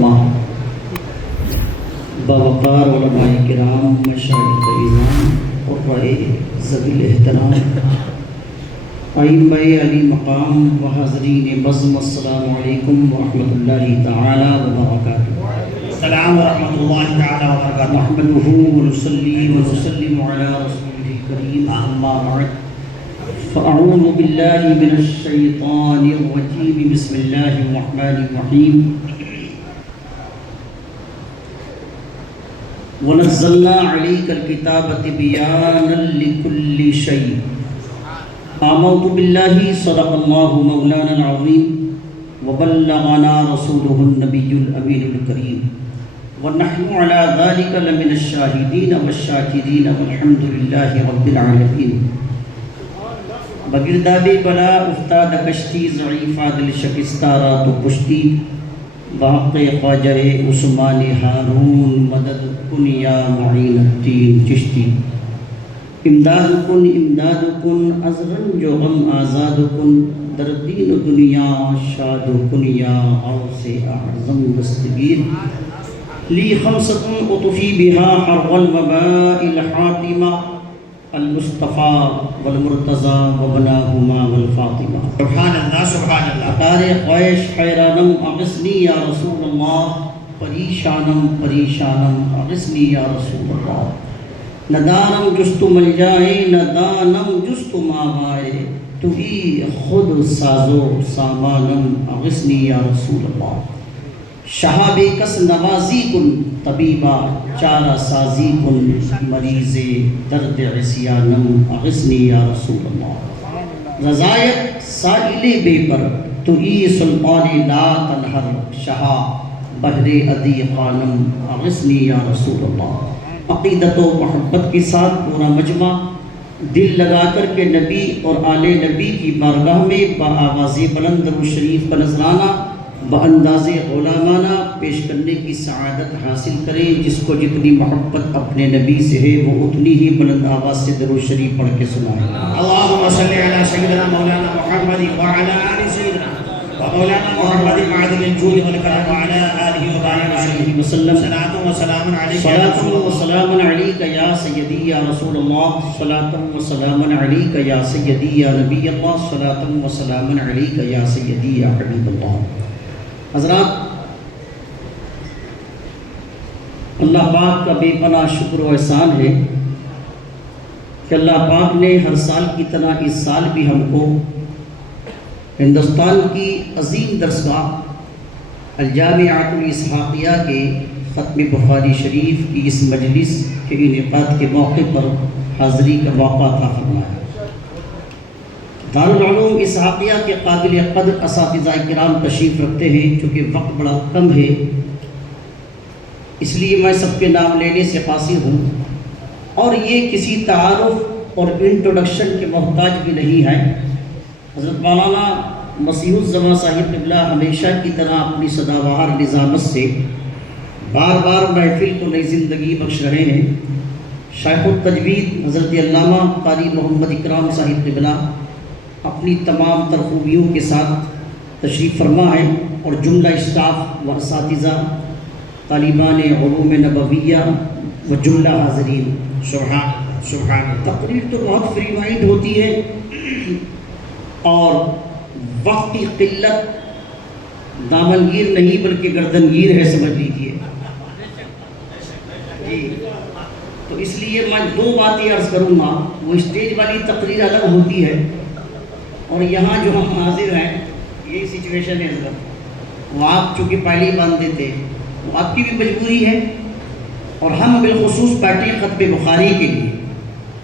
تمام باوقار علماء کرام، مشائخ اعظام، قرائے ذوی الاحترام، ائمہ علی مقام و حاضرین بزم، السلام علیکم ورحمۃ اللہ تعالی وبرکاتہ۔ السلام ورحمۃ اللہ تعالی وبرکاتہ۔ نحمدہ ونصلی ونسلم علی رسولہ الکریم، اما بعد فاعوذ باللہ من الشیطان الرجیم، بسم اللہ الرحمن الرحیم۔ وَنَزَّلْنَا عَلَيْكَ الْكِتَابَ تِبْيَانًا لِكُلِّ شَيْءٍ۔ آمنت باللہ، صدق اللہ مولانا العظیم، وبلغنا رسولہ النبی الامین الکریم، ونحن علی ذلک لمن الشاہدین والشاکرین، والحمد للہ رب العالمین۔ بگرداب بلا افتاد کشتی، ضعیفہ دل شکستہ رات و پشتی، بحق خواجہ عثمان ہارون، مدد کن یا معین الدین چشتی۔ امداد کن از رنج و غم آزاد کن، در دین و دنیا شاد کن یا غوث اعظم دستگیر۔ لی خمسۃ اطفی بہا حر الوباء الحاطمہ، المصطفیٰ والمرتضیٰ وابناہما والفاطمہ۔ سبحان اللہ سبحان اللہ۔ اطار خواہش حیرانم اغثنی یا رسول اللہ، پریشانم پریشانم اغثنی یا رسول اللہ۔ ندانم جست ملجائے، ندانم جست ماوائے، تو ہی خود سازو سامانم اغثنی یا رسول اللہ۔ شہاب کس نوازی کن، طبیبہ چارہ سازی کن، مریض درد عصیانم اغثنی یا رسول اللہ۔ رضایت سائل بے پر، تو ای سلطان لا تنہر، شہا بحر ادی خانم اغثنی یا رسول اللہ۔ عقیدت و محبت کے ساتھ پورا مجمع دل لگا کر کے نبی اور آل نبی کی بارگاہ میں بآواز بلند درود شریف کا نذرانہ بانداز غلامانہ پیش کرنے کی سعادت حاصل کریں۔ جس کو جتنی محبت اپنے نبی سے ہے وہ اتنی ہی بلند آواز سے درود شریف پڑھ کے سنائیں۔ اللہم صلی علی سیدنا مولانا محمد وعلی آل سیدنا ومولانا محمد معدل الجود والکرم وعلی آلہ وبارک وسلم۔ صلاۃ و سلام علیک صلاۃ و سلام علیک یا سیدی یا رسول اللہ، صلاۃ و سلام علیک یا سیدی یا نبی اللہ، صلاۃ و سلام علیک یا سیدی یا حبیب اللہ۔ حضرات، اللہ پاک کا بے پناہ شکر و احسان ہے کہ اللہ پاک نے ہر سال کی طرح اس سال بھی ہم کو ہندوستان کی عظیم درسگاہ الجامعۃ الاسحاقیہ کے ختم بخاری شریف کی اس مجلس کے انعقاد کے موقع پر حاضری کا موقع عطا فرمایا۔ دارالعلوم اسحاقیہ کے قابل قدر اساتذہ کرام تشریف رکھتے ہیں، چونکہ وقت بڑا کم ہے اس لیے میں سب کے نام لینے سے قاصر ہوں، اور یہ کسی تعارف اور انٹروڈکشن کے محتاج بھی نہیں ہے۔ حضرت مولانا مسیح الزمان صاحب قبلہ ہمیشہ کی طرح اپنی سداوار نظامت سے بار بار محفل کو نئی زندگی بخش رہے ہیں۔ شیخ التجوید حضرت علامہ قاری محمد اکرام صاحب قبلہ اپنی تمام تر خوبیوں کے ساتھ تشریف فرما ہے، اور جملہ اسٹاف و اساتذہ، طالبان علوم نبویہ و جملہ حاضرین۔ سبحان تقریر تو بہت فری مائنڈ ہوتی ہے، اور وقت کی قلت دامنگیر نہیں بلکہ گردنگیر ہے، سمجھ لیجیے جی۔ تو اس لیے میں دو باتیں عرض کروں گا۔ وہ اسٹیج والی تقریر الگ ہوتی ہے، اور یہاں جو ہم حاضر ہیں یہی سچویشن ہے حضرت۔ وہ آپ چونکہ پہلی باندھ دیتے، وہ آپ کی بھی مجبوری ہے، اور ہم بالخصوص بیٹھے ختم بخاری کے لیے،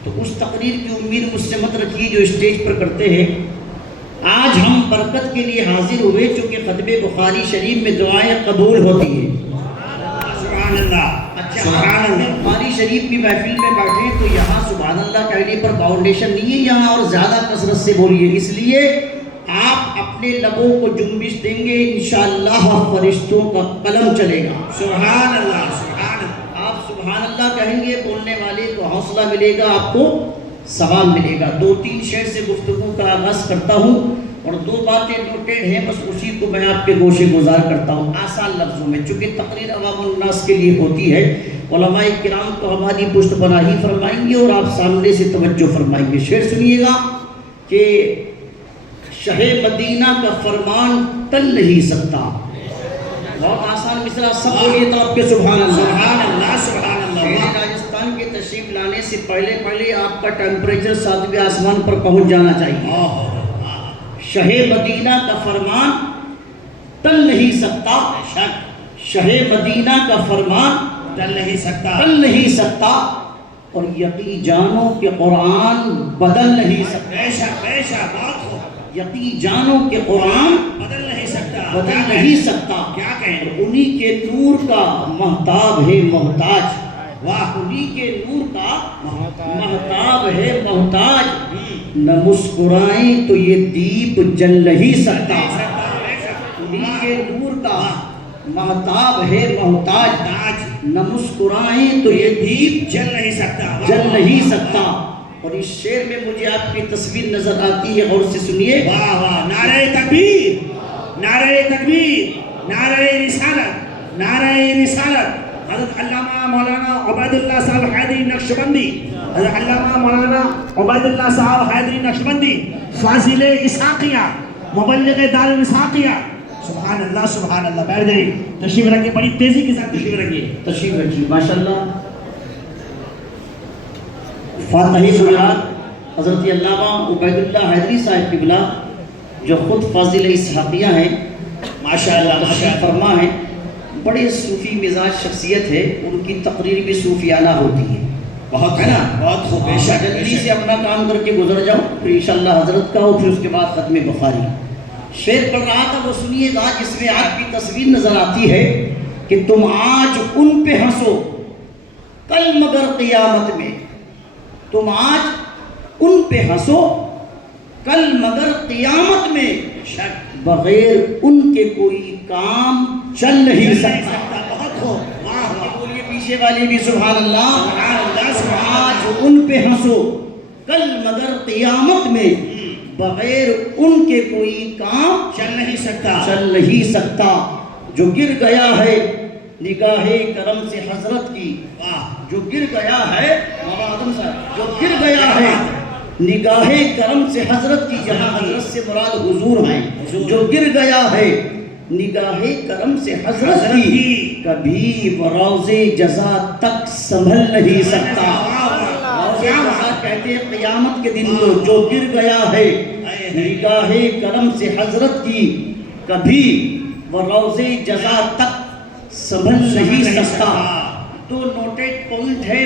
تو اس تقریر کی امید مجھ سے مت رکھیے جو اسٹیج پر کرتے ہیں۔ آج ہم برکت کے لیے حاضر ہوئے، چونکہ ختم بخاری شریف میں دعائیں قبول ہوتی ہیں۔ سبحان اللہ۔ سبحان اللہ۔ بخاری شریف کی محفل میں بیٹھے تو یہاں سبحان اللہ کہنے پر باؤنڈیشن نہیں ہے یہاں، اور زیادہ کثرت سے بولیے، اس لیے آپ اپنے لبوں کو جنبش دیں گے، انشاءاللہ فرشتوں کا قلم چلے گا۔ سبحان اللہ سبحان اللہ۔ آپ سبحان اللہ کہیں گے، بولنے والے کو حوصلہ ملے گا، آپ کو ثواب ملے گا۔ دو تین شعر سے گفتگو کا آغاز کرتا ہوں، اور دو باتیں نوٹیڈ ہیں، بس اسی کو میں آپ کے گوشے گزار کرتا ہوں آسان لفظوں میں، چونکہ تقریر عوام الناس کے لیے ہوتی ہے۔ علماء کرام تو ہماری پشت پناہی فرمائیں گے اور آپ سامنے سے توجہ فرمائیں گے۔ شعر سنیے گا کہ شہ مدینہ کا فرمان ٹل نہیں سکتا۔ بہت آسان مصرع، سب بولیے تو آپ کے سبحان اللہ۔ سبحان اللہ سبحان اللہ۔ راجستھان کے تشریف لانے سے پہلے آپ کا ٹیمپریچر ساتویں آسمان پر پہنچ جانا چاہیے۔ شہ مدینہ کا فرمان ٹل نہیں سکتا، شہ مدینہ کا فرمان ٹل نہیں سکتا، اور یقین جانو کہ قرآن بدل نہیں سکتا۔ بے شک بات ہو، یقین جانو کہ قرآن بدل نہیں سکتا۔ کیا کہیں؟ انہی کے نور کا مہتاب ہے محتاج، واہ، انہی کے نور کا مہتاب ہے محتاج، نہ مسکرائیں تو یہ دیپ جل نہیں سکتا۔ انہی کے نور کا مہتاب ہے محتاج، نہ مسکرائیں تو یہ دیپ جل نہیں سکتا۔ اور اس شعر میں مجھے آپ کی تصویر نظر آتی ہے، غور سے سنیے۔ واہ واہ، نعرہ تکبیر، نعرہ تکبیر، نعرہ رسالت، نعرہ رسالت۔ حضرت علامہ مولانا عبید اللہ صاحب حیدری نقشبندی، حضرت علامہ مولانا عبید اللہ صاحب حیدری نقشبندی، فاضل اسحاقیہ، مبلغ دار الاسحاقیہ۔ سبحان اللہ سبحان اللہ۔ بیٹھ جائیے، تشریف رکھیے، بڑی تیزی کے ساتھ تشریف رکھیے، تشریف رکھیے، ماشاءاللہ۔ فاتحی سماعت حضرت علامہ عبید اللہ حیدری صاحب کی بلا، جو خود فاضل اسحاقیہ ہیں، ماشاءاللہ تشریف فرما ہے، بڑے صوفی مزاج شخصیت ہے، ان کی تقریر بھی صوفیانہ ہوتی ہے، بہت ہے نا؟ بہت خوب، بے شک جلدی سے اپنا کام کر کے گزر جاؤ، پھر انشاءاللہ حضرت کا ہو، پھر اس کے بعد ختم بخاری۔ شعر پڑھ رہا تھا، وہ سنیے گا، جس میں آپ کی تصویر نظر آتی ہے کہ تم آج ان پہ ہنسو کل مگر قیامت میں، تم آج ان پہ ہنسو کل مگر قیامت میں، بغیر ان کے کوئی کام چل نہیں سکتا۔ بہت خوب، واہ واہ، بولیے پیچھے والے بھی سبحان اللہ۔ سبحان اللہ۔ آج ان پہ ہنسو کل مگر قیامت میں، بغیر ان کے کوئی کام چل نہیں سکتا۔ جو گر گیا ہے نگاہ کرم سے حضرت کی، جو گر گیا ہے مولانا اعظم صاحب، جو گر گیا ہے نگاہ کرم سے حضرت کی، جہاں حضرت سے مراد حضور ہیں، جو گر گیا ہے نگاہ کرم سے حضرت کی، کبھی وہ روض جزا تک سنبھل نہیں سکتا۔ روض جزا کہتے ہیں قیامت کے دن کو، جو گر گیا ہے نگاہ کرم سے حضرت کی، کبھی وہ روض جزا تک سنبھل نہیں سکتا۔ تو نوٹیڈ پوائنٹ ہے،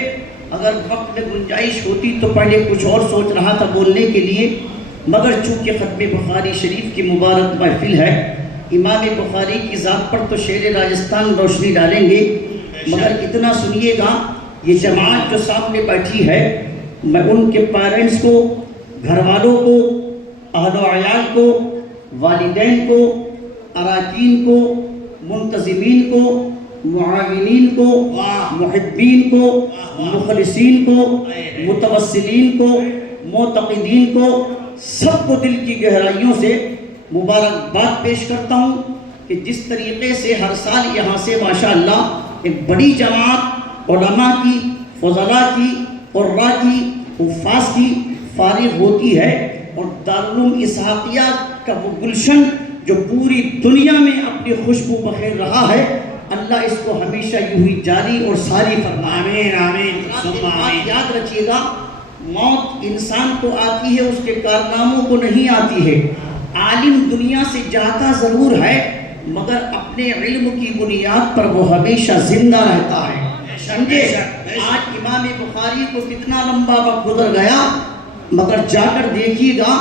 اگر وقت میں گنجائش ہوتی تو پہلے کچھ اور سوچ رہا تھا بولنے کے لیے، مگر چونکہ ختم بخاری شریف کی مبارک محفل ہے، امام بخاری کی ذات پر تو شیر راجستھان روشنی ڈالیں گے، مگر اتنا سنیے گا، یہ جماعت جو سامنے بیٹھی ہے، میں ان کے پیرنٹس کو، گھر والوں کو، اہل و عیال کو، والدین کو، اراکین کو، منتظمین کو، معاونین کو، محبین کو، مخلصین کو، متوسلین کو، معتقدین کو، سب کو دل کی گہرائیوں سے مبارکباد پیش کرتا ہوں کہ جس طریقے سے ہر سال یہاں سے ماشاءاللہ ایک بڑی جماعت علماء کی، فضلاء کی، قراء کی، حفاظ کی فارغ ہوتی ہے، اور دارالعلوم اسحاقیہ کا وہ گلشن جو پوری دنیا میں اپنی خوشبو بخیر رہا ہے، اللہ اس کو ہمیشہ یوں ہی جاری اور ساری فرمائے۔ آمین آمین ثم آمین۔ یاد رکھیے گا، موت انسان کو آتی ہے، اس کے کارناموں کو نہیں آتی ہے۔ عالم دنیا سے جاتا ضرور ہے، مگر اپنے علم کی بنیاد پر وہ ہمیشہ زندہ رہتا ہے۔ سمجھے؟ آج امام بخاری کو کتنا لمبا وقت گزر گیا، مگر جا کر دیکھیے گا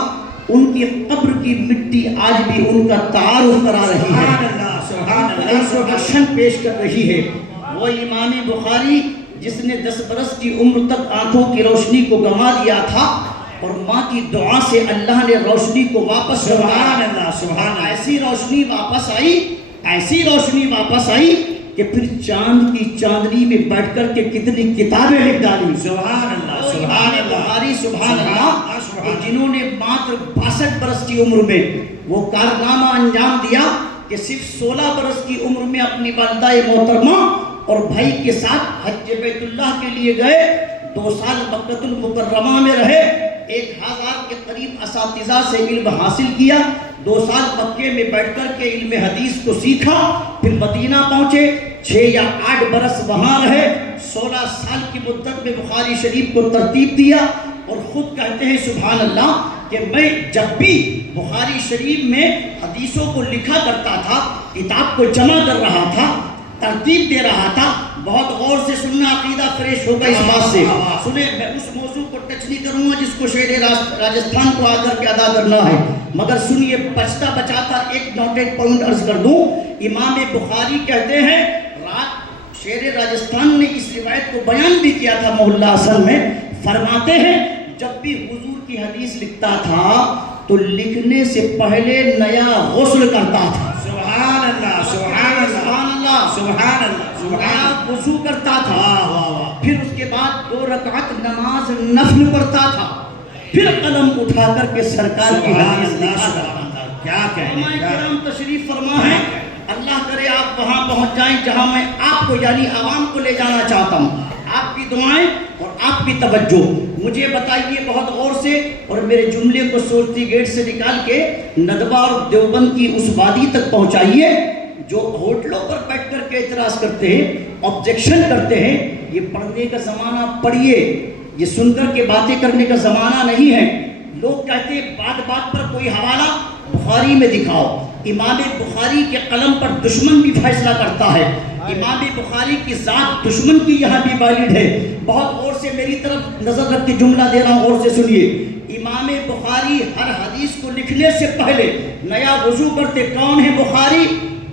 ان کی قبر کی مٹی آج بھی ان کا تعارف کرا رہی ہے، انٹروڈکشن پیش کر رہی ہے۔ وہ امام بخاری جس نے 10 برس کی عمر تک آنکھوں کی روشنی کو گنوا دیا تھا، اور ماں کی دعا سے اللہ نے روشنی کو واپس کروایا۔ سبحان اللہ۔ ایسی روشنی واپس آئی، ایسی روشنی واپس آئی کہ پھر چاند کی چاندنی میں بیٹھ کر کے کتنی کتابیں لکھ ڈالی۔ سبحان اللہ سبحان اللہ، سبحان اللہ۔ کہ جنہوں نے ماتر 62 برس کی عمر میں وہ کارنامہ انجام دیا کہ صرف 16 برس کی عمر میں اپنی والدہ محترمہ اور بھائی کے ساتھ حج بیت اللہ کے لیے گئے، 2 سال مکہ المکرمہ میں رہے، 1000 کے قریب اساتذہ سے علم حاصل کیا، 2 سال مکے میں بیٹھ کر کے علم حدیث کو سیکھا، پھر مدینہ پہنچے، 6 یا 8 برس وہاں رہے، 16 سال کی مدت میں بخاری شریف کو ترتیب دیا، اور خود کہتے ہیں سبحان اللہ کہ میں جب بھی بخاری شریف میں حدیثوں کو لکھا کرتا تھا، کتاب کو جمع کر رہا تھا، ترتیب دے رہا تھا، بہت غور سے سننا، عقیدہ فریش ہوگا اس بات سے سنیں۔ میں اس موضوع کو ٹچ نہیں کروں گا جس کو شعر راجستھان کو آ کر کے ادا کرنا ہے، مگر سنیے، بچتا بچاتا ایک نوٹیڈ پوائنٹ عرض کر دوں۔ امام بخاری کہتے ہیں، رات شعر راجستھان نے اس روایت کو بیان بھی کیا تھا محلہ حسن میں، فرماتے ہیں جب بھی حضور کی حدیث لکھتا تھا تو لکھنے سے پہلے نیا غسل کرتا تھا۔ سبحان اللہ، سبحان اللہ، سبحان اللہ، نیا وضو کرتا تھا، پھر اس کے بعد 2 رکعت نماز نفل پڑھتا تھا، پھر قلم اٹھا کر کے سرکار کی حدیث لکھا کرتا تھا۔ کیا کہنے، کرام تشریف فرما ہے، اللہ کرے آپ وہاں پہنچ جائیں جہاں میں آپ کو یعنی عوام کو لے جانا چاہتا ہوں۔ آپ کی دعائیں اور آپ کی توجہ مجھے بتائیے بہت غور سے، اور میرے جملے کو سوچتی گیٹ سے نکال کے ندوہ اور دیوبند کی اس وادی تک پہنچائیے جو ہوٹلوں پر بیٹھ کر کے اعتراض کرتے ہیں، آبجیکشن کرتے ہیں۔ یہ پڑھنے کا زمانہ پڑھیے، یہ سن کر کے باتیں کرنے کا زمانہ نہیں ہے۔ لوگ کہتے ہیں بات بات پر کوئی حوالہ بخاری میں دکھاؤ۔ امام بخاری کے قلم پر دشمن بھی فیصلہ کرتا ہے، امام بخاری کی ذات دشمن کی یہاں بھی والد ہے۔ بہت غور سے میری طرف نظر رکھ کے جملہ دے رہا ہوں، غور سے سنیے۔ امام بخاری ہر حدیث کو لکھنے سے پہلے نیا وضو کرتے۔ کون ہے بخاری؟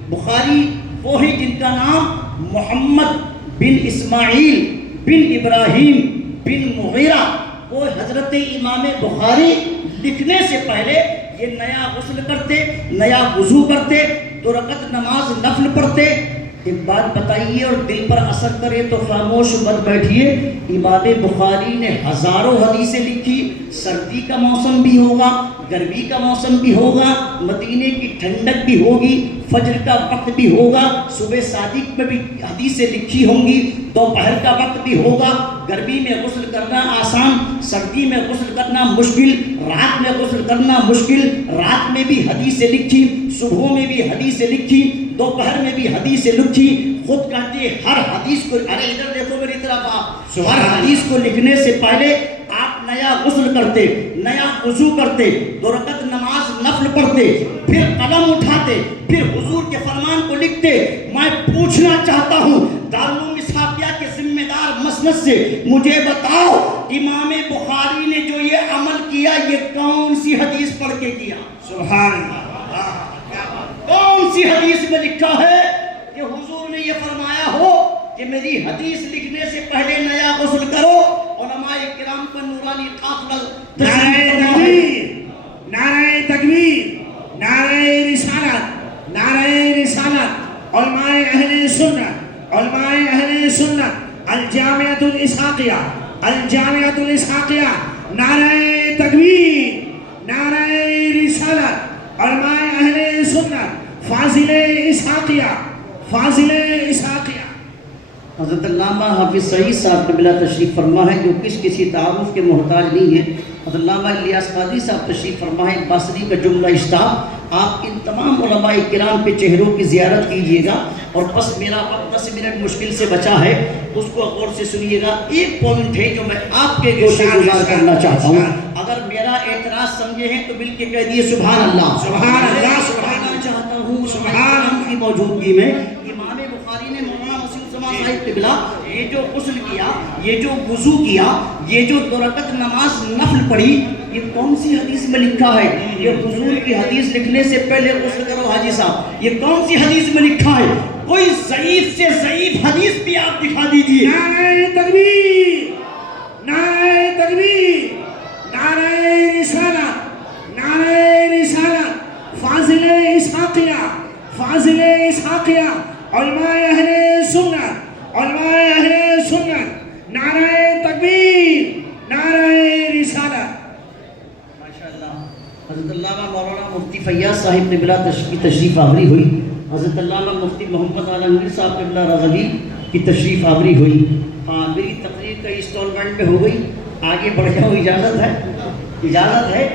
بخاری وہ ہیں جن کا نام محمد بن اسماعیل بن ابراہیم بن مغیرہ، وہ حضرت امام بخاری لکھنے سے پہلے یہ نیا غسل کرتے، نیا وضو کرتے، 2 رکعت نماز نفل پڑھتے۔ ایک بات بتائیے اور دل پر اثر کرے تو خاموش مت بیٹھیے، امام بخاری نے ہزاروں حدیثیں لکھی، سردی کا موسم بھی ہوگا، گرمی کا موسم بھی ہوگا، مدینے کی ٹھنڈک بھی ہوگی، فجر کا وقت بھی ہوگا، صبح صادق میں بھی حدیثیں لکھی ہوں گی، دوپہر کا وقت بھی ہوگا۔ گرمی میں غسل کرنا آسان، سردی میں غسل کرنا مشکل، رات میں غسل کرنا مشکل، رات میں بھی حدیثیں لکھی، صبحوں میں بھی حدیثیں لکھی، دوپہر میں بھی حدیثیں لکھی۔ خود کہتے ہیں ہر حدیث کو، ارے ادھر دیکھو میری طرف آپ، ہر حدیث کو لکھنے سے پہلے آپ نیا غسل کرتے، نیا وضو کرتے، 2 رکعت نماز نفل پڑھتے، پھر قلم اٹھاتے، پھر حضور کے فرمان کو لکھتے۔ میں پوچھنا چاہتا ہوں دارالعلوم اسحاقیہ کے ذمہ دار مسند سے، مجھے بتاؤ امام بخاری نے جو یہ عمل کیا یہ کون سی حدیث پڑھ کے کیا؟ سبحان اللہ۔ کون سی حدیث میں لکھا ہے کہ حضور نے یہ فرمایا ہو کہ میری حدیث لکھنے سے پہلے نیا غسل کرو؟ علماء کرام کا نورانی قافلہ نعرہ تکبیر، نعرہ تکبیر، نعرہ رسالت، نعرہ رسالت، علماء اہل سنت، علماء اہل سنت، الجامعۃ الاسحاقیہ، الجامعۃ الاسحاقیہ، نعرہ تکبیر، نعرہ رسالت، علماء اہل سنت، فاضل اسحاقیہ، فاضل اسحاقیہ۔ حضرت علامہ حافظ سعید صاحب قبلہ تشریف فرما ہے جو کسی تعارف کے محتاج نہیں ہے۔ حضرت علامہ الیاس قادری صاحب تشریف فرما ہے، بصری کا جملہ اشتاق۔ آپ ان تمام علماء کرام کے چہروں کی زیارت کیجئے گا، اور بس میرا اب 10 منٹ مشکل سے بچا ہے، اس کو غور سے سنیے گا۔ ایک پوائنٹ ہے جو میں آپ کے گوشے گزار کرنا چاہتا ہوں، اگر میرا اعتراض سمجھے ہیں تو مل کے کہہ دیے سبحان اللہ۔ سبحان اللہ، سبحان اللہ چاہتا ہوں سبحان اللہ کی موجودگی میں امام بخاری نے مولانا مسلم صاحب قبلہ یہ جو غسل کیا، یہ جو وضو کیا، یہ جو 2 رکعت نماز نفل پڑھی، یہ کون سی حدیث میں لکھا ہے؟ یہ حضور کی حدیث لکھنے سے پہلے غسل کرو حاجی صاحب، یہ کون سی حدیث میں لکھا ہے؟ کوئی ضعیف سے ضعیف حدیث بھی آپ دکھا دیجیے۔ نعرہ تکبیر، نعرہ تکبیر، نعرہ رسالت، نعرہ رسالت، فاضل اسحاقیہ، فاضل اسحاقیہ، علماء اہل سنت، علماء اہل سنت، نعرہ تکبیر، نعرہ رسالت۔ فیاض صاحب قبلہ کی تشریف آوری ہوئی، حضرت علامہ مفتی محمد عالم میر صاحب قبلہ رضوی کی تشریف آوری ہوئی۔ ہاں میری تقریر کا انسٹالمنٹ میں ہو گئی، آگے بڑھ جاؤں، اجازت ہے؟ اجازت ہے؟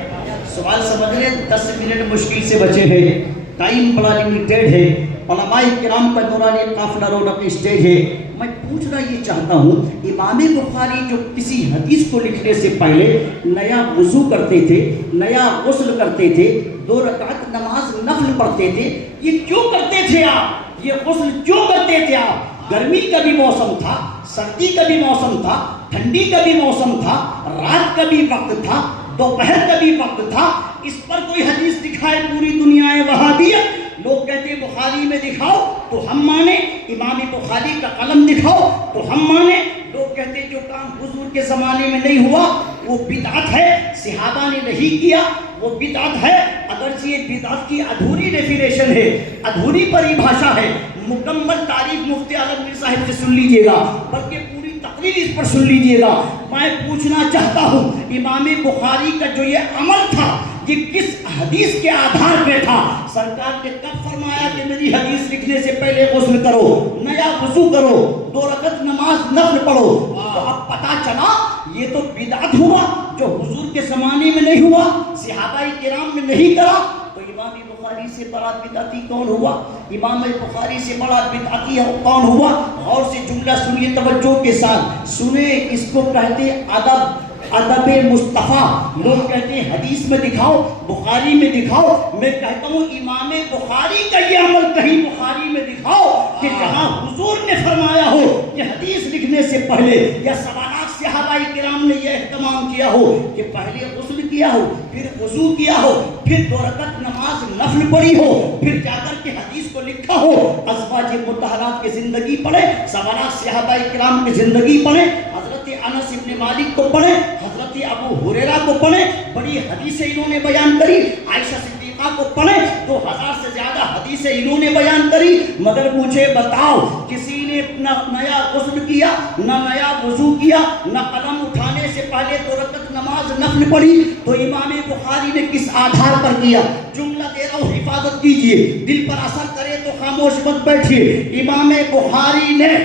سوال سمجھ لیں، 10 منٹ مشکل سے بچے ہیں، ٹائم بڑا لمیٹیڈ ہے، علماء کرام کا نورانی قافلہ رونق اسٹیج ہے۔ میں پوچھنا یہ چاہتا ہوں، امام بخاری جو کسی حدیث کو لکھنے سے پہلے نیا وضو کرتے تھے، نیا غسل کرتے تھے، 2 رکعت نماز نفل پڑھتے تھے، یہ کیوں کرتے تھے آپ؟ یہ غسل کیوں کرتے تھے آپ؟ گرمی کا بھی موسم تھا، سردی کا بھی موسم تھا، ٹھنڈی کا بھی موسم تھا، رات کا بھی وقت تھا، دوپہر کا بھی وقت تھا، اس پر کوئی حدیث دکھائے پوری دنیا وہابیت؟ لوگ کہتے ہیں بخاری میں دکھاؤ تو ہم مانے، امام بخاری کا قلم دکھاؤ تو ہم مانے۔ لوگ کہتے ہیں جو کام حضور کے زمانے میں نہیں ہوا وہ بدعت ہے، صحابہ نے نہیں کیا وہ بدعت ہے، اگرچہ یہ بدعت کی ادھوری ڈیفینیشن ہے، ادھوری پریبھاشا ہے، مکمل تعریف مفتی عالم میر صاحب سے سن لیجئے گا، بلکہ پوری تقریر اس پر سن لیجئے گا۔ میں پوچھنا چاہتا ہوں، امام بخاری کا جو یہ عمل تھا یہ کس حدیث کے آدھار پہ تھا؟ سرکار نے کب فرمایا کہ میری حدیث لکھنے سے پہلے غسل کرو، نیا وضو کرو، 2 رکعت نماز نفل پڑھو؟ تو اب پتا چلا یہ تو بدعت ہوا جو حضور کے زمانے میں نہیں ہوا، صحابہ کرام نے نہیں کرا، تو امام بخاری سے بڑا بدعتی کون ہوا؟ امام بخاری سے بڑا بدعتی کون ہوا؟ غور سے جملہ سنیے، توجہ کے ساتھ سنیں، اس کو کہتے ادب، ادب مصطفیٰ۔ لوگ کہتے ہیں حدیث میں دکھاؤ، بخاری میں دکھاؤ، میں کہتا ہوں امام بخاری کا یہ عمل کہیں بخاری میں دکھاؤ کہ جہاں حضور نے فرمایا ہو کہ حدیث لکھنے سے پہلے یا سوالات صحابہ کرام نے یہ اہتمام کیا ہو کہ پہلے غسل کیا ہو، پھر وضو کیا ہو، پھر 2 رکعت نماز نفل پڑھی ہو، پھر جا کر کے حدیث کو لکھا ہو۔ ازواج مطہرات کی زندگی پڑھے، سوالات صحابہ کرام کی زندگی پڑھے، حضرت انس بن مالک کو پڑھے، حضرت ابو ہریرہ کو پڑھے، بڑی حدیثیں انہوں نے بیان کری، عائشہ صدیقہ کو پڑھے، 2000 سے زیادہ حدیثیں انہوں نے بیان کری، مگر مجھے بتاؤ کسی نے نہ نیا غسل کیا، نہ نیا وضو کیا، نہ قلم اٹھانے سے پہلے 2 رکعت نماز نفل پڑھی، تو امام بخاری نے کس آدھار پر کیا؟ جملہ دے رہا ہوں، حفاظت کیجئے، دل پر اثر کرے تو خاموش مت بیٹھیے۔ امام بخاری نے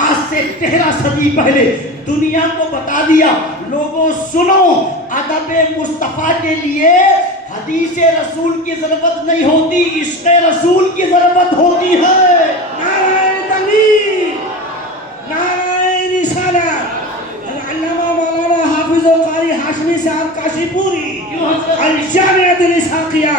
آج سے 13 صدی پہلے دنیا کو بتا دیا، لوگوں سنو، ادب مصطفیٰ کے لیے حدیث رسول کی ضرورت نہیں ہوتی، عشق رسول کی ضرورت ہوتی ہے۔ نعرہ تکبیر، نعرہ رسالت۔ علامہ مولانا حافظ و قاری ہاشمی صاحب کاشی پوری، الجامعۃ الاسحاقیہ،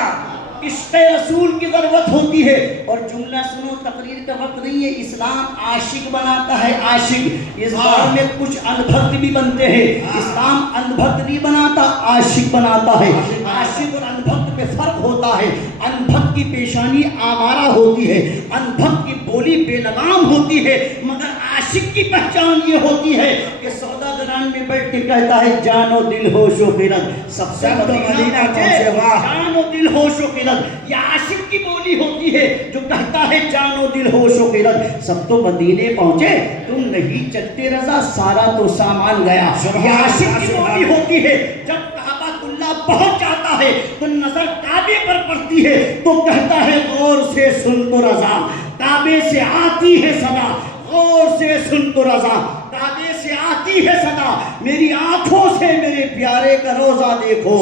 عشق رسول کی ضرورت ہوتی ہے۔ اور جملہ سنو، تقریر کا وقت نہیں ہے، اسلام عاشق بناتا ہے، عاشق۔ اس بار میں کچھ انبھکت بھی بنتے ہیں، اسلام انبھکت نہیں بناتا، عاشق بناتا ہے۔ عاشق اور انبھکت میں فرق ہوتا ہے، انبھکت کی پیشانی آوارہ ہوتی ہے، انبھکت کی بولی بے لگام ہوتی ہے، مگر عاشق کی پہچان یہ ہوتی ہے کہ سوداگران میں بیٹھ کے کہتا ہے جان و دل ہوش و خرد، سب سے مدینہ پہنچے، جان و دل ہوش و خرد۔ یہ عاشق کی بولی ہوتی ہے جو کہتا ہے جان و دل ہوش و خرد، سب تو مدینے پہنچے، تم نہیں چلتے رضا، سارا تو سامان گیا۔ یہ عاشق کی بولی ہوتی ہے، جب کعبۃ اللہ پہنچ جاتا ہے تو نظر کعبے پر پڑتی ہے تو کہتا ہے غور سے سن تو رضا، کعبے سے آتی ہے صدا، غور سے سن تو رضا، کعبے سے آتی ہے صدا، میری آنکھوں سے میرے پیارے کا روزہ دیکھو،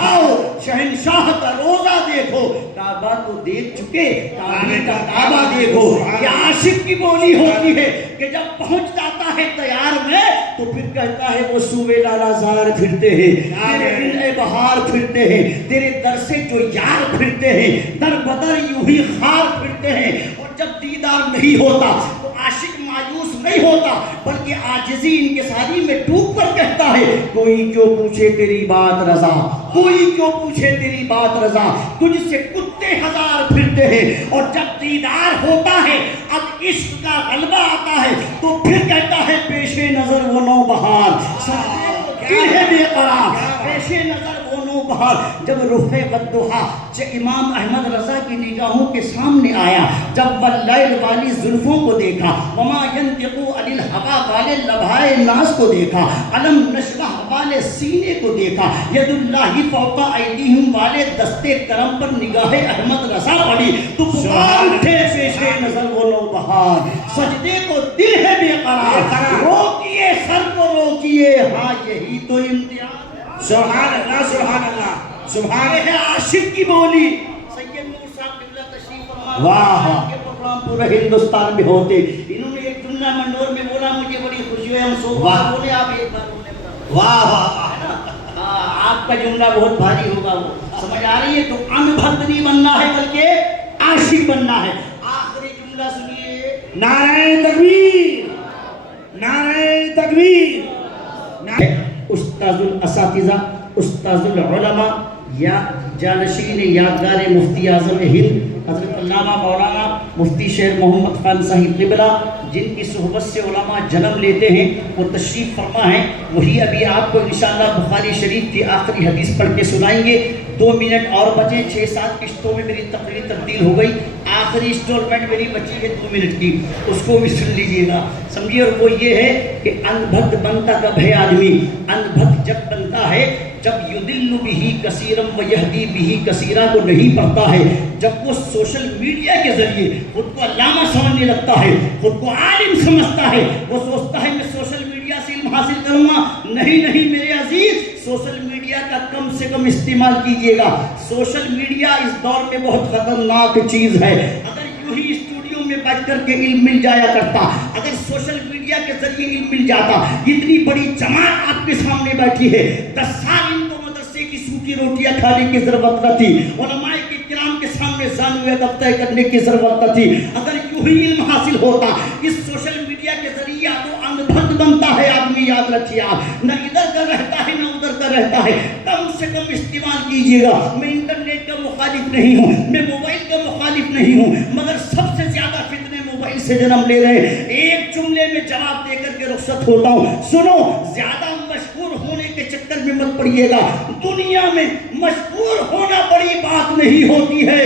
آؤ شہنشاہ کا روزہ دیکھو، کعبہ تو دیکھ چکے، کعبے کا کعبہ دیکھو۔ یہ عاشق کی بولی ہوتی ہے کہ جب پہنچ جاتا ہے تیار میں تو پھر کہتا ہے وہ سوے لالا زار پھرتے ہیں، تیرے دل بہار پھرتے ہیں، تیرے در سے جو یار پھرتے ہیں، در بدر یوں ہی خار پھرتے ہیں۔ اور جب دیدار نہیں ہوتا تو عاشق مایوس نہیں ہوتا، بلکہ عاجزی انکساری میں ڈوب کر کہتا ہے کوئی کیوں پوچھے تیری بات رضا، کوئی کیوں پوچھے تیری بات رضا، تجھ سے کتے ہزار پھرتے ہیں۔ اور جب دیدار ہوتا ہے، اب عشق کا غلبہ آتا ہے تو پھر کہتا ہے پیش نظر وہ نو بہار، دل ہے بے قرار، پیش نظر وہ نو بہار جب رخ والضحا امام احمد رضا کی نگاہوں کے سامنے آیا، جب واللیل والی زلفوں کو دیکھا، وما ینطق عن الہوی والے لبھائے ناز کو دیکھا، علم نشرح والے سینے کو دیکھا، ید اللہ فوق ایدیہم والے دستے کرم پر نگاہ احمد رضا پڑی تو پکار اٹھے پیش نظر وہ نو بہار، سجدے کو دل ہے بے قرار، روکیے سر کو روکیے، ہاں یہی تو امتحان۔ سبحان اللہ سبحان اللہ سبحان ہے عاشق کی بولی۔ سید نور صاحب قبلہ تشریف فرما، واہ کے پروگرام پورے ہندوستان میں ہوتے، انہوں نے ایک جملہ منور میں بولا، مجھے بڑی خوشی ہے، ہم سو بار بولے، آپ ایک بار بولے، واہ واہ، ہے نا؟ آپ کا جملہ بہت بھاری ہوگا، وہ سمجھ آ رہی ہے؟ تو انبھکت نہیں بننا ہے بلکہ عاشق بننا ہے۔ آخری جملہ سنیے، نعرہ تکبیر، نعرہ تکبیر، استاذ الاساتذہ، استاذ العلماء، یا جانشین یادگار مفتی اعظم ہند حضرت علامہ مولانا مفتی شیر محمد خان صاحب قبلہ، جن کی صحبت سے علماء جنم لیتے ہیں، وہ تشریف فرما ہیں، وہی ابھی آپ کو انشاءاللہ بخاری شریف کی آخری حدیث پڑھ کے سنائیں گے۔ 2 منٹ اور بچے، 6-7 قسطوں میں میری تقریر تبدیل ہو گئی، آخری انسٹالمنٹ میری بچی ہے 2 منٹ کی، اس کو بھی سن لیجئے گا، سمجھیے۔ اور وہ یہ ہے کہ انبھکت بنتا کب ہے آدمی؟ انبھکت جب بنتا ہے جب یدل بہی کثیرم و یہدی بہی کثیرہ کو نہیں پڑھتا ہے، جب وہ سوشل میڈیا کے ذریعے خود کو علامہ سمجھنے لگتا ہے، خود کو عالم سمجھتا ہے، وہ سوچتا ہے میں سوشل میڈیا سے علم حاصل کروں گا۔ نہیں میرے عزیز، سوشل میڈیا کا کم سے کم استعمال کیجئے گا۔ سوشل میڈیا اس دور میں بہت خطرناک چیز ہے۔ اگر یوں ہی اسٹوڈیو میں بیٹھ کر کے علم مل جایا کرتا، اگر سوشل میڈیا کے ذریعے علم مل جاتا، اتنی بڑی جماعت آپ کے سامنے بیٹھی ہے، 10 سال ان کو مدرسے کی سوکھی روٹیاں کھانے کی ضرورت نہ تھی، علماء کرام کے سامنے زانویہ طے کرنے کی ضرورت نہ تھی۔ اگر یوں ہی علم حاصل ہوتا، اس سوشل میڈیا کے ذریعے تو انبھکت بنتا ہے آدمی، یاد رکھیے آپ، نہ ادھر کا رہتا ہے نہ ادھر کا رہتا ہے۔ کم سے کم استعمال کیجئے گا۔ میں انٹرنیٹ کا مخالف نہیں ہوں، میں موبائل کا مخالف نہیں ہوں، مگر سب سے زیادہ فتنے موبائل سے جنم لے رہے ہیں۔ ایک جملے میں جواب دے کر کے رخصت ہوتا ہوں، سنو، زیادہ مشہور ہونے کے چکر میں مت پڑیے گا۔ دنیا میں مشہور ہونا بڑی بات نہیں ہوتی ہے،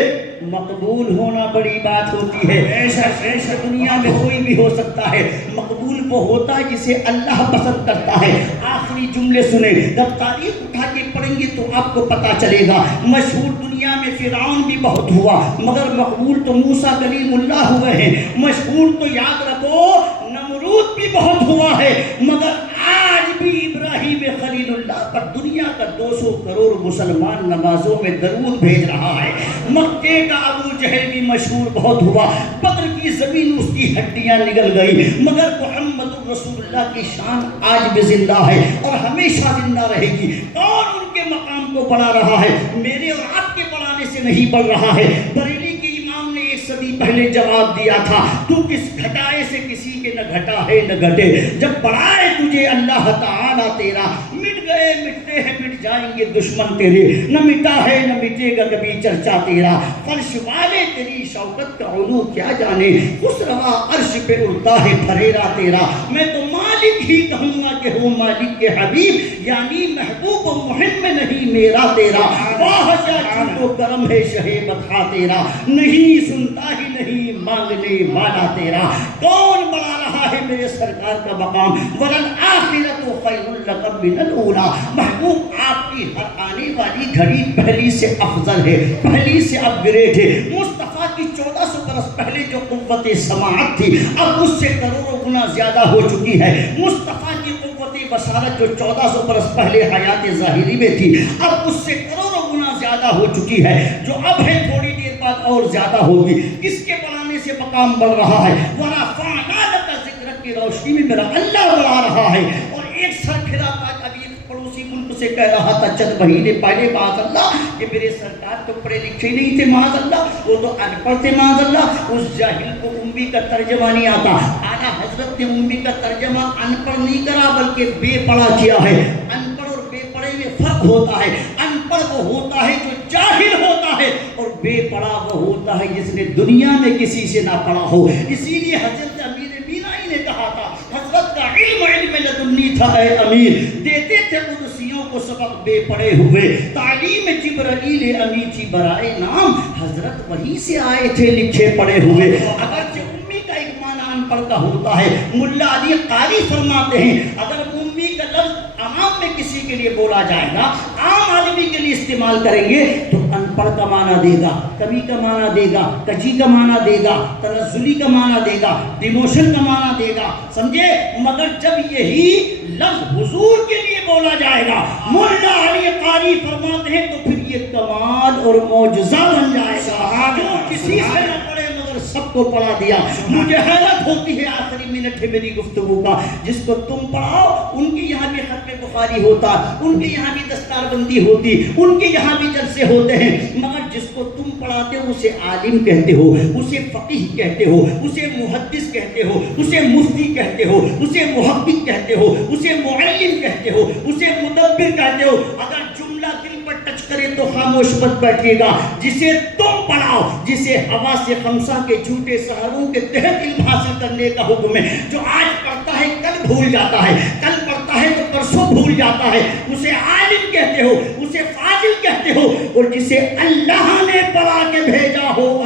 مقبول ہونا بڑی بات ہوتی ہے۔ ایسا دنیا میں کوئی بھی ہو سکتا ہے، مقبول وہ ہوتا ہے جسے اللہ پسند کرتا ہے۔ آخری جملے سنیں، جب تاریخ اٹھا کے پڑھیں گے تو آپ کو پتا چلے گا۔ مشہور دنیا میں فرعون بھی بہت ہوا، مگر مقبول تو موسیٰ کلیم اللہ ہوئے ہیں۔ مشہور تو یاد رکھو نمرود بھی بہت ہوا ہے، مگر آج بھی ابراہیم خلیل اللہ پر دنیا کا 200 کروڑ مسلمان نمازوں میں درود بھیج رہا ہے۔ مکے کا ابو جہل بھی مشہور بہت ہوا، بدر کی زمین اس کی ہڈیاں نگل گئی، مگر محمد رسول اللہ کی شان آج بھی زندہ ہے اور ہمیشہ زندہ رہے گی۔ کون ان کے مقام کو بڑھا رہا ہے؟ میرے اور آپ کے بڑھانے سے نہیں بڑھ رہا ہے۔ بریلی کے امام نے 1 صدی پہلے جواب دیا تھا، تو کس گھٹائے سے کسی کے نہ گھٹا ہے نہ گھٹے، جب بڑھائے تجھے اللہ تعالیٰ تیرا، مٹ گئے مٹتے ہیں مٹ جائیں گے دشمن تیرے، نہ مٹا ہے نہ مٹے گا کبھی چرچا تیرا، فرش والے تیری شوکت کا علو کیا جانے، خسروا عرش پہ اڑتا ہے پھریرا تیرا، میں تو مالک ہی کہوں گا کہ ہوں مالک کے حبیب، یعنی محبوب و محب نہیں میرا تیرا، واہ کیا جود و کرم ہے شہ بطحا تیرا، نہیں سنتا ہی نہیں مانگنے والا تیرا، کون بڑھا رہا ہے میرے سرکار کا مقام، وَلَلْآخِرَةُ خَيْرٌ لَكَ مِنَ الْأُولَىٰ، محبوب آپ کی ہر آنے والی گھڑی پہلی سے افضل ہے، پہلی سے اپ گریڈ ہے۔ مصطفیٰ کی 1400 برس پہلے جو قوت سماعت تھی اب اس سے کروڑوں گنا زیادہ ہو چکی ہے۔ مصطفیٰ کی قوت بصارت جو 1400 برس پہلے حیات ظاہری میں تھی اب اس سے کروڑوں گنا زیادہ ہو چکی ہے، جو اب ہے تھوڑی دیر بعد اور زیادہ ہوگی۔ کس کے بڑھانے سے مقام بڑھ رہا ہے؟ وَرَفَعْنَا لَكَ ذِكْرَكَ کی روشنی میں میرا اللہ بڑھا رہا ہے۔ اور ایک سر پھرا ابھی پڑوسی ملک سے کہہ رہا تھا چند مہینے پہلے معاذ اللہ کہ میرے سرکار تو پڑھے لکھے نہیں تھے معاذ اللہ، وہ تو ان پڑھ تھے معاذ اللہ، اس جاہل کو امی کا ترجمہ نہیں آتا۔ اعلیٰ حضرت نے امی کا ترجمہ ان پڑھ نہیں کرا بلکہ بے پڑھا کیا ہے۔ ان پڑھ اور بے پڑھے میں فرق ہوتا ہے، ان پڑھ وہ ہوتا ہے جو جاہل ہوتا ہے اور بے پڑھا وہ ہوتا ہے جس نے دنیا میں کسی سے نہ پڑھا ہو۔ اسی لیے حضرت امیر بینائی نے کہا تھا حضرت کا علم لدنی تھا اے امیر، دیتے تھے قدسیوں صدیوں کو سبق بے پڑے ہوئے، تعلیم جبرائیل امیتی برائے نام، حضرت وہیں سے آئے تھے لکھے پڑے ہوئے۔ اگرچہ امی کا ایک معنی ان پڑھ کا ہوتا ہے، ملا علی قاری فرماتے ہیں اگر امی کا لفظ عوام میں کسی کے لیے بولا جائے گا، عام آدمی کے لیے استعمال کریں گے تو ان پڑھ کا معنی دے گا، کبھی کا معنی دے گا، کجی کا معنی دے گا، تنزلی کا معنی دے گا، ڈیموشن کا معنی دے گا، سمجھے؟ مگر جب یہی لفظ حضور کے لیے بولا جائے گا، مولا علی قاری فرماتے ہیں، تو پھر یہ کمال اور معجزہ بن جائے گا۔ جو کسی سے نہ پڑھے مگر سب کو پڑھا دیا۔ مجھے حیرت ہوتی ہے، آخری منٹ ہے میری گفتگو کا، جس کو تم پڑھاؤ ان کے یہاں بھی ختم بخاری ہوتا، ان کے یہاں بھی دستار بندی ہوتی، ان کے یہاں بھی جلسے ہوتے ہیں، مگر جس کو تم پڑھاتے ہو اسے عالم کہتے ہو، اسے فقیہ کہتے ہو، اسے محدث کہتے ہو، اسے مفتی کہتے ہو، اسے محقق کہتے ہو، اسے معلم کہتے ہو، اسے مدبر کہتے ہو۔ اگر جملہ دل پر ٹچ کرے تو خاموش مت بیٹھیے گا۔ جسے تم پڑھاؤ، جسے ہوا سے خمسہ کے جھوٹے سحروں کے تحت علم حاصل کرنے کا حکم ہے، جو آج پڑھتا ہے کل بھول جاتا ہے، کل پڑھتا ہے تو پرسوں بھول جاتا ہے، اسے عالم کہتے ہو، اسے فاضل کہتے ہو، اور جسے اللہ نے پڑھا کے بھیجا ہو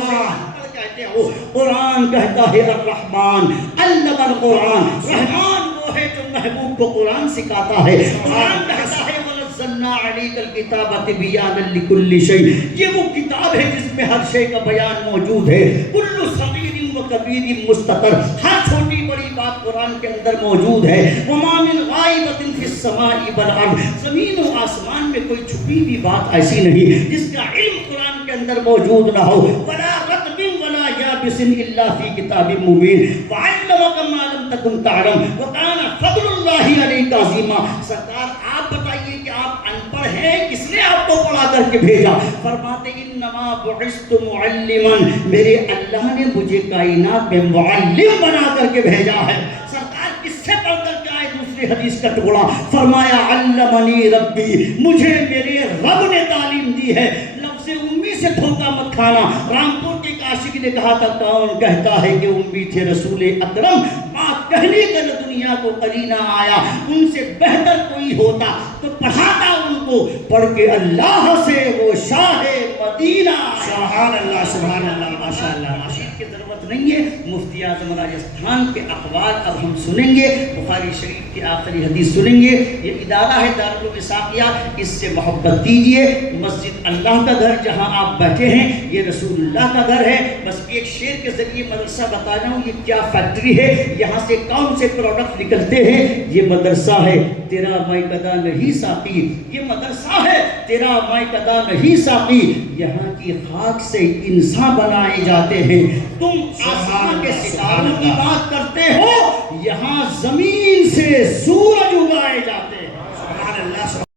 کہتے ہو۔ قرآن کہتا ہے الرحمن علم القرآن، رحمان وہ ہے جو محبوب کو قرآن سکھاتا ہے۔ قرآن کہتا ہے وَنَزَّلْنَا عَلَيْكَ الْكِتَابَ بِيَانًا لِكُلِّ شَيْءٍ، یہ وہ کتاب ہے جس میں ہر شے کا بیان موجود ہے۔ کُلُّ صغیر و کبیر مستتر، ہر چھوٹی بڑی بات قرآن کے اندر موجود ہے۔ وَمَا مِنْ غَائِبَةٍ فِي السَّمَاءِ وَالْأَرْضِ، زمین و آسمان میں کوئی چھپی بھی بات ایسی نہیں جس کا علم قرآن کے اندر موجود نہ ہو۔ وَلَا رَطْبٍ وَلَا يَابِسٍ إِلَّا فِي كِتَابٍ مُبِينٍ وَعَلَّمَكَ مَا لَمْ تَكُنْ تَعْلَمُ وَكَانَ فَضْلُ اللَّهِ عَلَيْكَ عَظِيمًا۔ سرکار آپ بتائیے کہ آپ ان پڑھ ہیں، کس نے آپ کو پڑھا کر کے بھیجا؟ فرماتے انما بعثت معلما، میرے اللہ نے مجھے کائنات میں معلم بنا کر کے بھیجا ہے۔ سرکار کس سے پڑھ کر کے آئے؟ دوسری حدیث کا ٹکڑا، فرمایا علمنی ربی، مجھے میرے رب نے تعلیم دی ہے۔ لفظ امی سے دھوکہ مت کھانا۔ رامپور کے عاشق نے کہا تھا کون کہتا ہے کہ امی تھے رسول اکرم، بات کہنے کا نہ دنیا کو قرینہ آیا، ان سے بہتر کوئی ہوتا تو پڑھاتا ان کو، پڑھ کے اللہ سے وہ شاہ مدینہ۔ سبحان اللہ، سبحان اللہ، ماشاء اللہ، ماشاء کی ضرورت نہیں ہے۔ مفتی اعظم راجستھان کے اقوال اب ہم سنیں گے، بخاری شریف کی آخری حدیث سنیں گے۔ یہ ادارہ ہے دارالوثاقیہ، اس سے محبت کیجئے۔ مسجد اللہ کا گھر جہاں آپ بیٹھے ہیں، یہ رسول اللہ کا گھر ہے۔ بس ایک شعر کے ذریعے مدرسہ بتا جاؤں، یہ کیا فیکٹری ہے، یہاں سے کون سے پروڈکٹ نکلتے ہیں۔ یہ مدرسہ ہے تیرا میں قدا نہیں ساقی، یہ مدرسہ ہے تیرا میں قدا نہیں ساقی، یہاں کی خاک سے انسان بنائے جاتے ہیں۔ تم آسمان کے ستاروں کی بات کرتے ہو، یہاں زمین سے سورج اگائے جاتے ہیں۔ اللہ۔